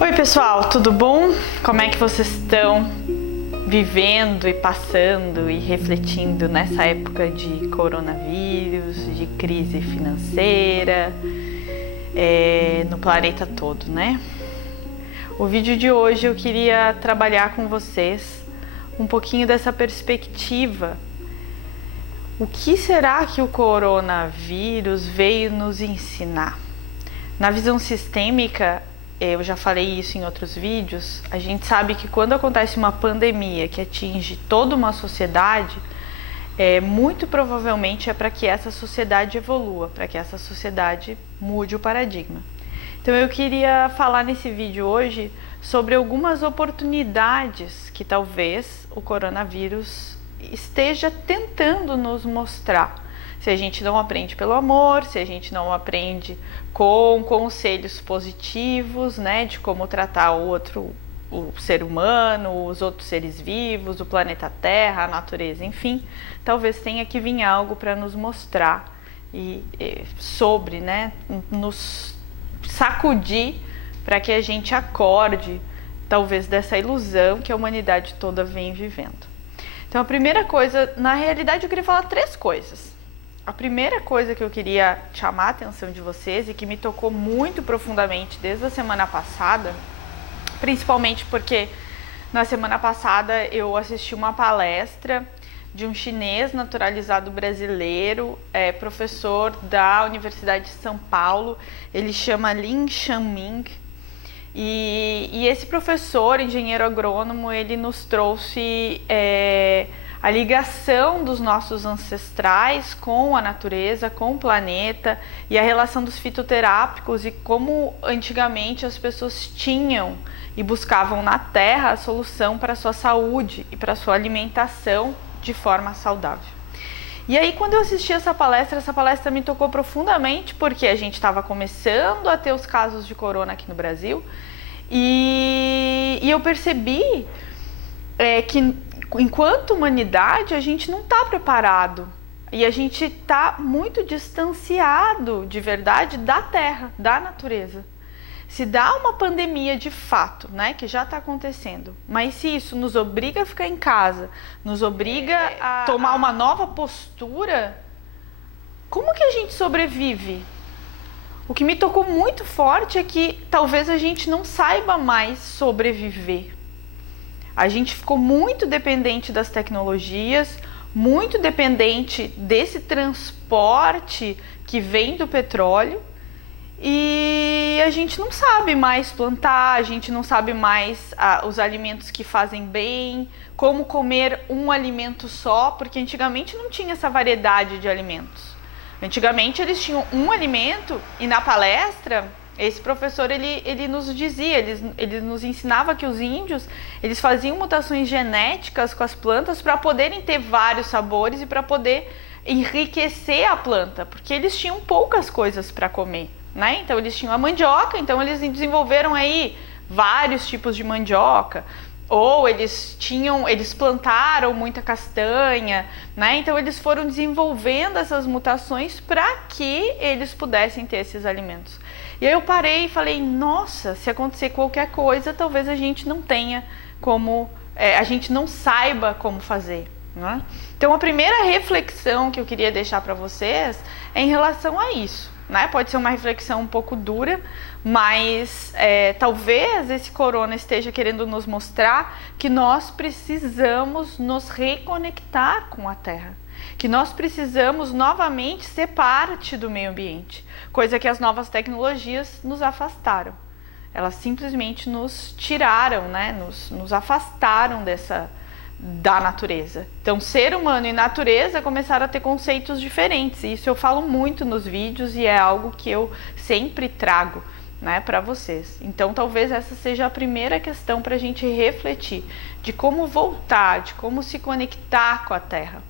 Oi pessoal, tudo bom? Como é que vocês estão vivendo e passando e refletindo nessa época de coronavírus, de crise financeira, no planeta todo, né? O vídeo de hoje eu queria trabalhar com vocês um pouquinho dessa perspectiva. O que será que o coronavírus veio nos ensinar? Na visão sistêmica, eu já falei isso em outros vídeos, a gente sabe que quando acontece uma pandemia que atinge toda uma sociedade, muito provavelmente é para que essa sociedade evolua, para que essa sociedade mude o paradigma. Então eu queria falar nesse vídeo hoje sobre algumas oportunidades que talvez o coronavírus esteja tentando nos mostrar. Se a gente não aprende pelo amor, se a gente não aprende com conselhos positivos, né, de como tratar o ser humano, os outros seres vivos, o planeta Terra, a natureza, enfim, talvez tenha que vir algo para nos mostrar sobre, né, nos sacudir para que a gente acorde, talvez, dessa ilusão que a humanidade toda vem vivendo. Então, a primeira coisa, na realidade, eu queria falar três coisas. A primeira coisa que eu queria chamar a atenção de vocês e que me tocou muito profundamente desde a semana passada, principalmente porque na semana passada eu assisti uma palestra de um chinês naturalizado brasileiro, professor da Universidade de São Paulo, ele chama Lin Shanming, e esse professor, engenheiro agrônomo, ele nos trouxe a ligação dos nossos ancestrais com a natureza, com o planeta e a relação dos fitoterápicos e como antigamente as pessoas tinham e buscavam na terra a solução para a sua saúde e para a sua alimentação de forma saudável. E aí, quando eu assisti essa palestra me tocou profundamente, porque a gente estava começando a ter os casos de corona aqui no Brasil, e eu percebi que, enquanto humanidade, a gente não está preparado, e a gente está muito distanciado, de verdade, da Terra, da natureza. Se dá uma pandemia de fato, né, que já está acontecendo, mas se isso nos obriga a ficar em casa, nos obriga a tomar uma nova postura, como que a gente sobrevive? O que me tocou muito forte é que talvez a gente não saiba mais sobreviver. A gente ficou muito dependente das tecnologias, muito dependente desse transporte que vem do petróleo, e a gente não sabe mais plantar, a gente não sabe mais os alimentos que fazem bem, como comer um alimento só, porque antigamente não tinha essa variedade de alimentos. Antigamente eles tinham um alimento e na palestra esse professor ele nos dizia, ele nos ensinava que os índios eles faziam mutações genéticas com as plantas para poderem ter vários sabores e para poder enriquecer a planta, porque eles tinham poucas coisas para comer. Né? Então eles tinham a mandioca, então eles desenvolveram aí vários tipos de mandioca, ou eles plantaram muita castanha, né? Então eles foram desenvolvendo essas mutações para que eles pudessem ter esses alimentos. E aí eu parei e falei, nossa, se acontecer qualquer coisa, talvez a gente não tenha como, a gente não saiba como fazer. Né? Então a primeira reflexão que eu queria deixar para vocês é em relação a isso. Né? Pode ser uma reflexão um pouco dura, mas talvez esse corona esteja querendo nos mostrar que nós precisamos nos reconectar com a Terra, que nós precisamos novamente ser parte do meio ambiente, coisa que as novas tecnologias nos afastaram. Elas simplesmente nos tiraram, né? nos afastaram da natureza. Então, ser humano e natureza começaram a ter conceitos diferentes. Isso eu falo muito nos vídeos e é algo que eu sempre trago, né, para vocês. Então, talvez essa seja a primeira questão para a gente refletir, de como voltar, de como se conectar com a Terra.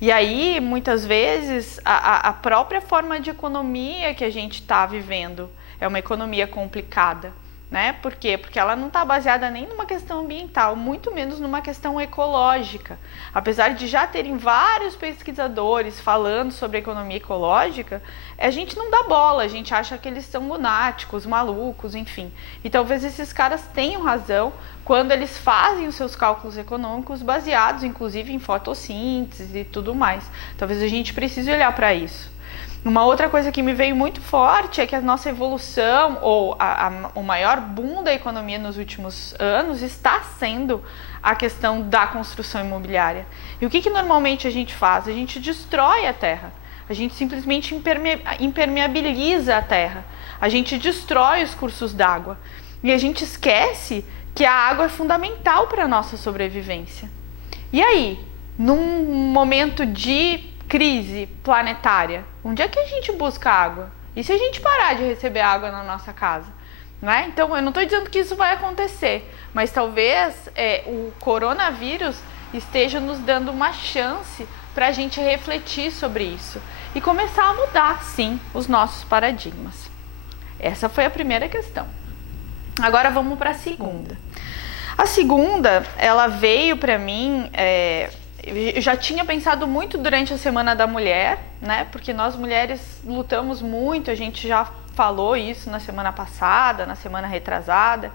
E aí, muitas vezes, a própria forma de economia que a gente está vivendo é uma economia complicada. né? Por quê? Porque ela não está baseada nem numa questão ambiental, muito menos numa questão ecológica. Apesar de já terem vários pesquisadores falando sobre economia ecológica, a gente não dá bola, a gente acha que eles são lunáticos, malucos, enfim. E talvez esses caras tenham razão quando eles fazem os seus cálculos econômicos baseados, inclusive, em fotossíntese e tudo mais. Talvez a gente precise olhar para isso. Uma outra coisa que me veio muito forte é que a nossa evolução, ou o maior boom da economia nos últimos anos, está sendo a questão da construção imobiliária. E o que normalmente a gente faz? A gente destrói a terra. A gente simplesmente impermeabiliza a terra. A gente destrói os cursos d'água. E a gente esquece que a água é fundamental para a nossa sobrevivência. E aí, num momento de crise planetária, onde é que a gente busca água? E se a gente parar de receber água na nossa casa? Né? Então, eu não estou dizendo que isso vai acontecer, mas talvez o coronavírus esteja nos dando uma chance para a gente refletir sobre isso e começar a mudar, sim, os nossos paradigmas. Essa foi a primeira questão. Agora vamos para a segunda. A segunda, ela veio para mim... Eu já tinha pensado muito durante a Semana da Mulher, né? Porque nós mulheres lutamos muito, a gente já falou isso na semana passada, na semana retrasada.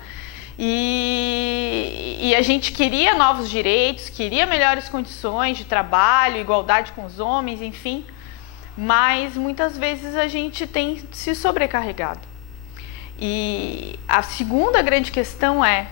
E a gente queria novos direitos, queria melhores condições de trabalho, igualdade com os homens, enfim. Mas muitas vezes a gente tem se sobrecarregado. E a segunda grande questão é: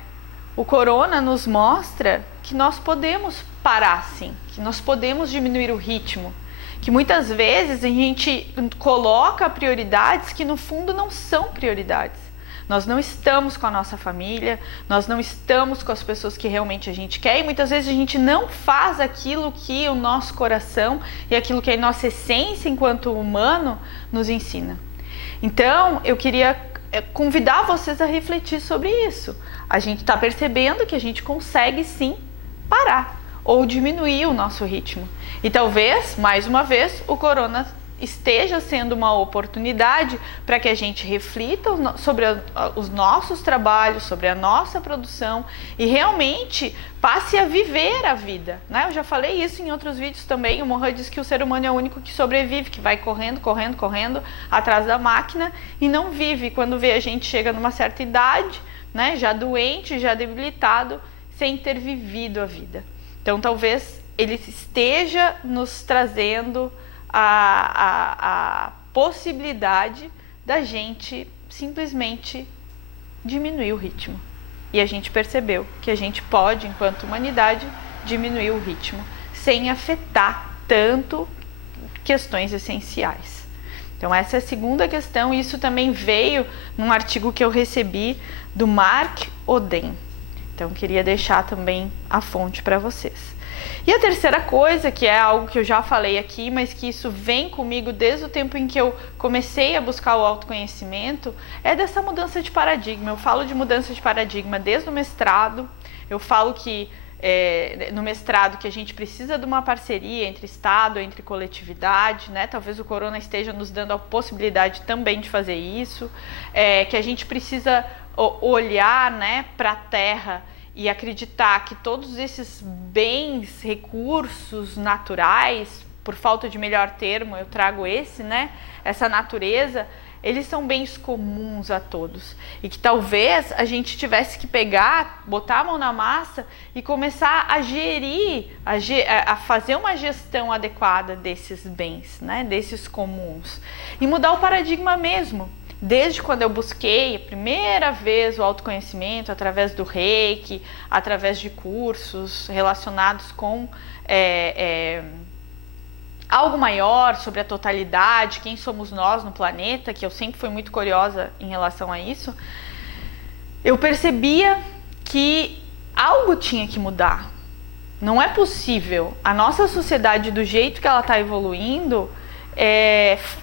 o corona nos mostra que nós podemos parar sim, que nós podemos diminuir o ritmo, que muitas vezes a gente coloca prioridades que no fundo não são prioridades. Nós não estamos com a nossa família, nós não estamos com as pessoas que realmente a gente quer e muitas vezes a gente não faz aquilo que o nosso coração e aquilo que a nossa essência enquanto humano nos ensina. Então, eu queria convidar vocês a refletir sobre isso. A gente está percebendo que a gente consegue sim parar ou diminuir o nosso ritmo. E talvez, mais uma vez, o corona esteja sendo uma oportunidade para que a gente reflita sobre os nossos trabalhos, sobre a nossa produção e realmente passe a viver a vida, né? Eu já falei isso em outros vídeos também. O Mohan diz que o ser humano é o único que sobrevive, que vai correndo atrás da máquina e não vive. Quando vê, a gente chega numa certa idade, né? Já doente, já debilitado, sem ter vivido a vida. Então, talvez ele esteja nos trazendo a possibilidade da gente simplesmente diminuir o ritmo. E a gente percebeu que a gente pode, enquanto humanidade, diminuir o ritmo sem afetar tanto questões essenciais. Então, essa é a segunda questão, e isso também veio num artigo que eu recebi do Mark Oden. Então, queria deixar também a fonte para vocês. E a terceira coisa, que é algo que eu já falei aqui, mas que isso vem comigo desde o tempo em que eu comecei a buscar o autoconhecimento, é dessa mudança de paradigma. Eu falo de mudança de paradigma desde o mestrado. Eu falo que no mestrado que a gente precisa de uma parceria entre Estado, entre coletividade, né? Talvez o corona esteja nos dando a possibilidade também de fazer isso, que a gente precisa olhar, né, para a terra e acreditar que todos esses bens, recursos naturais, por falta de melhor termo, eu trago esse, né? Essa natureza, eles são bens comuns a todos. E que talvez a gente tivesse que pegar, botar a mão na massa e começar a gerir, a fazer uma gestão adequada desses bens, né? Desses comuns. E mudar o paradigma mesmo. Desde quando eu busquei a primeira vez o autoconhecimento através do Reiki, através de cursos relacionados com algo maior sobre a totalidade, quem somos nós no planeta, que eu sempre fui muito curiosa em relação a isso, eu percebia que algo tinha que mudar. Não é possível. A nossa sociedade, do jeito que ela está evoluindo,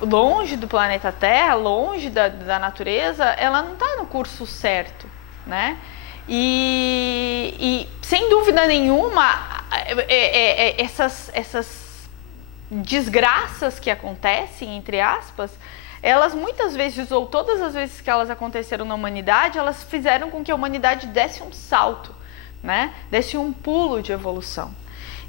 longe do planeta Terra, longe da natureza, ela não está no curso certo, né? E sem dúvida nenhuma, essas desgraças que acontecem, entre aspas, elas muitas vezes, ou todas as vezes que elas aconteceram na humanidade, elas fizeram com que a humanidade desse um salto, né? Desse um pulo de evolução.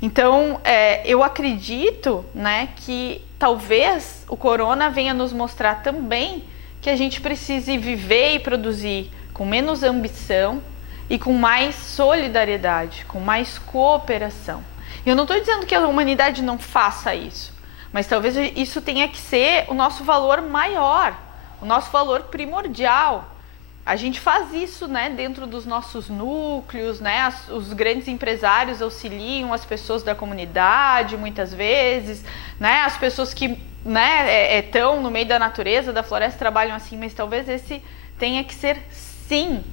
Então, eu acredito, né, que talvez o corona venha nos mostrar também que a gente precise viver e produzir com menos ambição e com mais solidariedade, com mais cooperação. Eu não estou dizendo que a humanidade não faça isso, mas talvez isso tenha que ser o nosso valor maior, o nosso valor primordial. A gente faz isso, né, dentro dos nossos núcleos, né, os grandes empresários auxiliam as pessoas da comunidade, muitas vezes, né, as pessoas que, né, estão no meio da natureza, da floresta, trabalham assim, mas talvez esse tenha que ser, sim,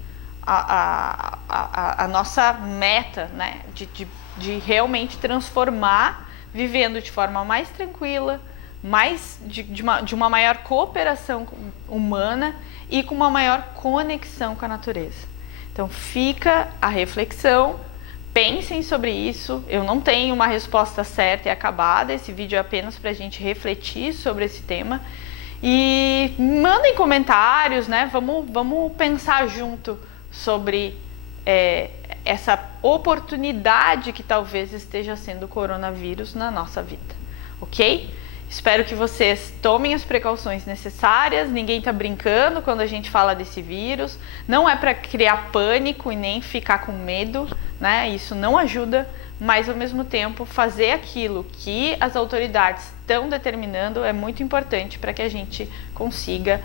a nossa meta, né, de realmente transformar, vivendo de forma mais tranquila, mais de uma maior cooperação humana e com uma maior conexão com a natureza. Então fica a reflexão, pensem sobre isso. Eu não tenho uma resposta certa e acabada, esse vídeo é apenas para a gente refletir sobre esse tema. E mandem comentários, né? Vamos pensar junto sobre essa oportunidade que talvez esteja sendo o coronavírus na nossa vida, ok? Espero que vocês tomem as precauções necessárias, ninguém tá brincando quando a gente fala desse vírus, não é para criar pânico e nem ficar com medo, né? Isso não ajuda, mas ao mesmo tempo fazer aquilo que as autoridades estão determinando é muito importante para que a gente consiga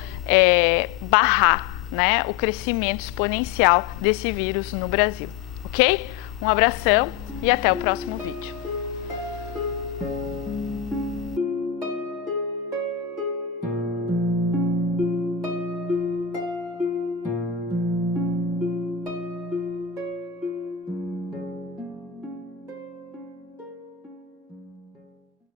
barrar, né, o crescimento exponencial desse vírus no Brasil, ok? Um abração e até o próximo vídeo.